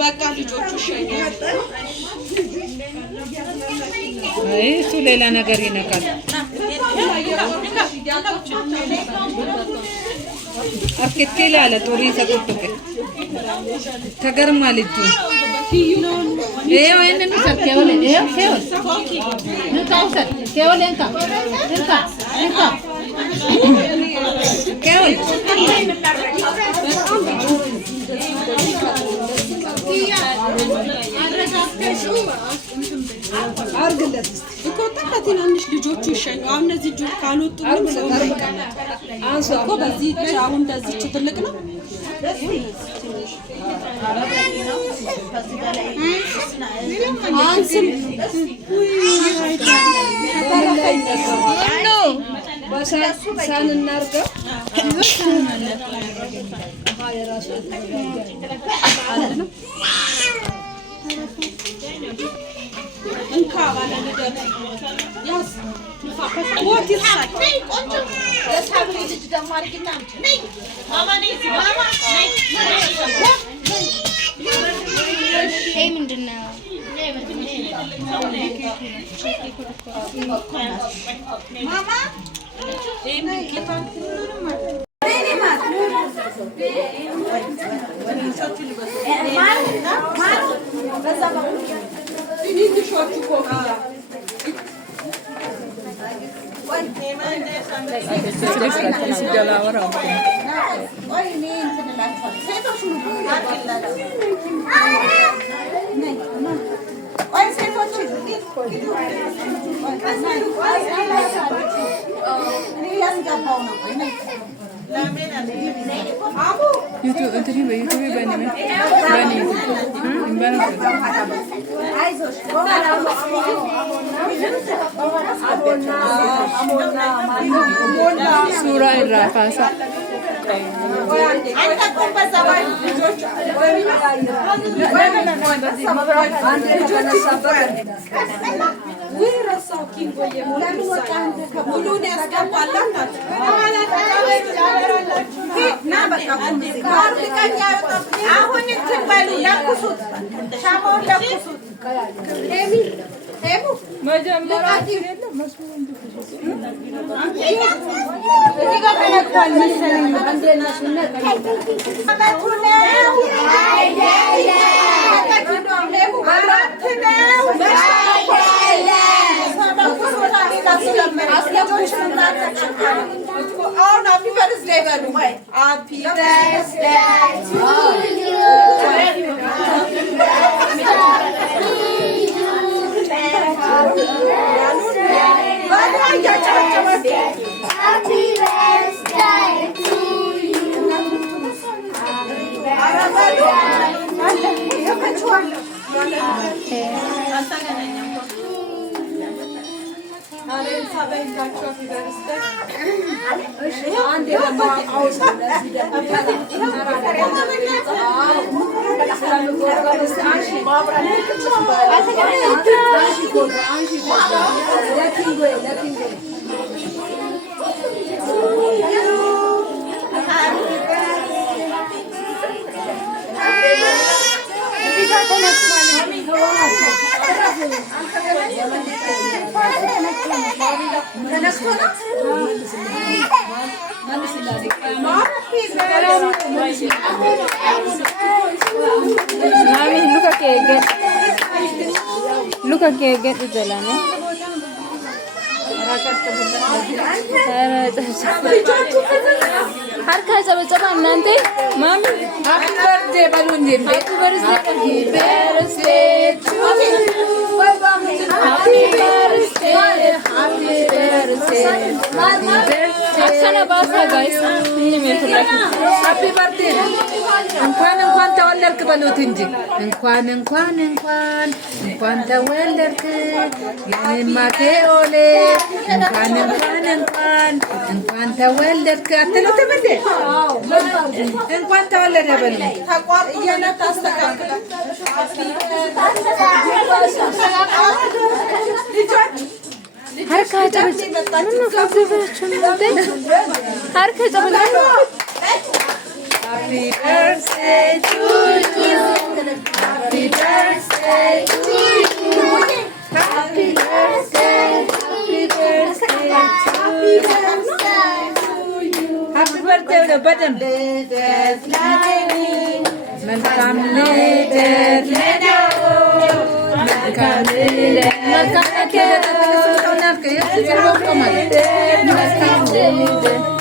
በቃ ልጆቹ ሸኛል። እሱ ሌላ ነገር ይነካል። አፍከቴላ አለ ጦሪ ሰጥቶከ ተገርማ ልጁ ይሄው እነሱ ሰርከው ይሄው ንካው ሰርከው ለንካ ንካ ንካ ከውል አርግለት እኮ ትናንሽ ልጆቹ ይሸኙ። አሁን እነዚህ ልጆች ካልወጡ ምን ሰው ይቀመጥ? አንሶ እኮ በዚህ አሁን እንደዚህ ትልቅ ነው። አንስም ሳን እናርገው እንካ ባለ ነገር ያስ ወት ይሳይ ቆንጆ ለሳብ ልጅ ደማ አርግና ነይ ማማ ነይ ማማ ነይ ይሄ ምንድነው? ማማ ነይ ጌታን ሁሉንም YouTube እንትሪ በዩቲዩብ በእኔ ሱራ ኢራፋሳ አሁን እንትን በሉ ለኩሱት፣ ሻማውን ለኩሱት። መጀመሪያ እዚህ ጋር ተነክቷል መሰለኝ። አሁን ሃፒ በርዝዴይ በሉ። ሃፒ በርዝዴይ ቱ ዩ Look at get the jalane. ሀርካ ጨበጨባ እናንተ ማሚ ሃፒ በርዝዴ በሉ እንጂ ሃፒ በርዝዴ እንኳን ተወለድክ በሉት እንጂ እንኳን ተወለድክ የኔማ ኬኦሌ እንኳን ተወለድክ አትሉትም እንዴ? እንኳን ተወለደ በሉ። ሀርካ Happy birthday to you. Happy birthday to you. Happy birthday. Happy birthday to you. Happy birthday udah badam. Melkam lidet ledao. Melkam lidet. Melkam lidet. Melkam lidet.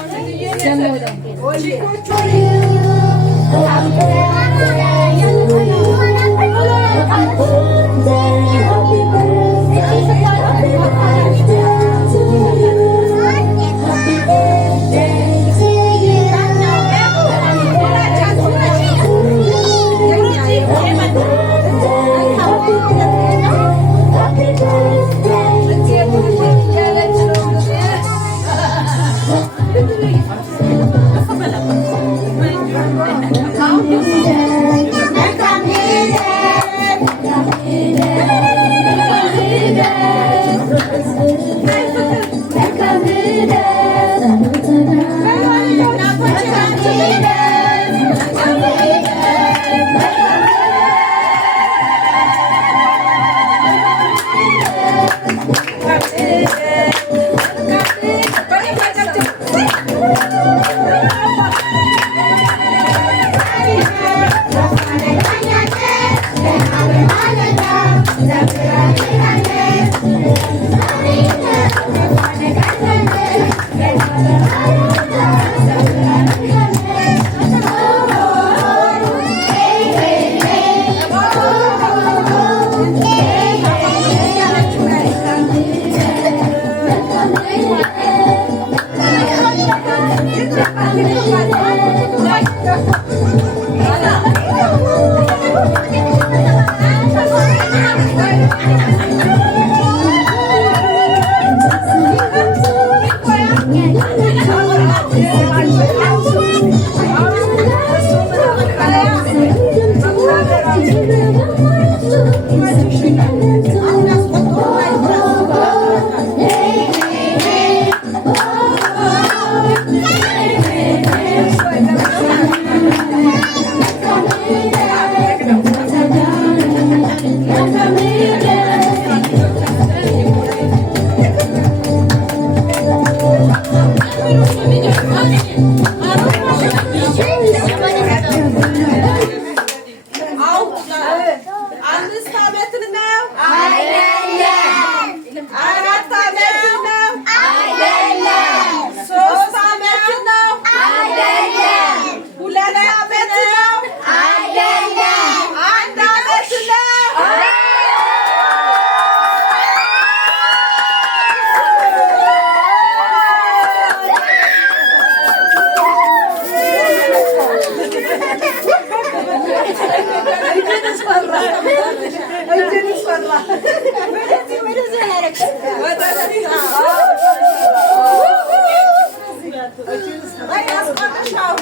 Now,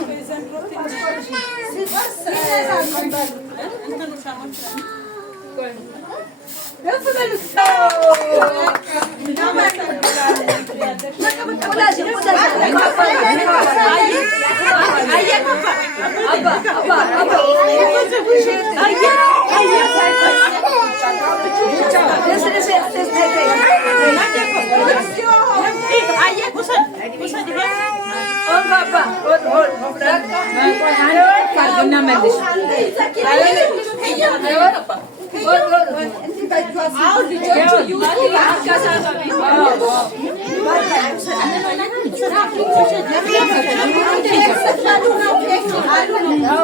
ነው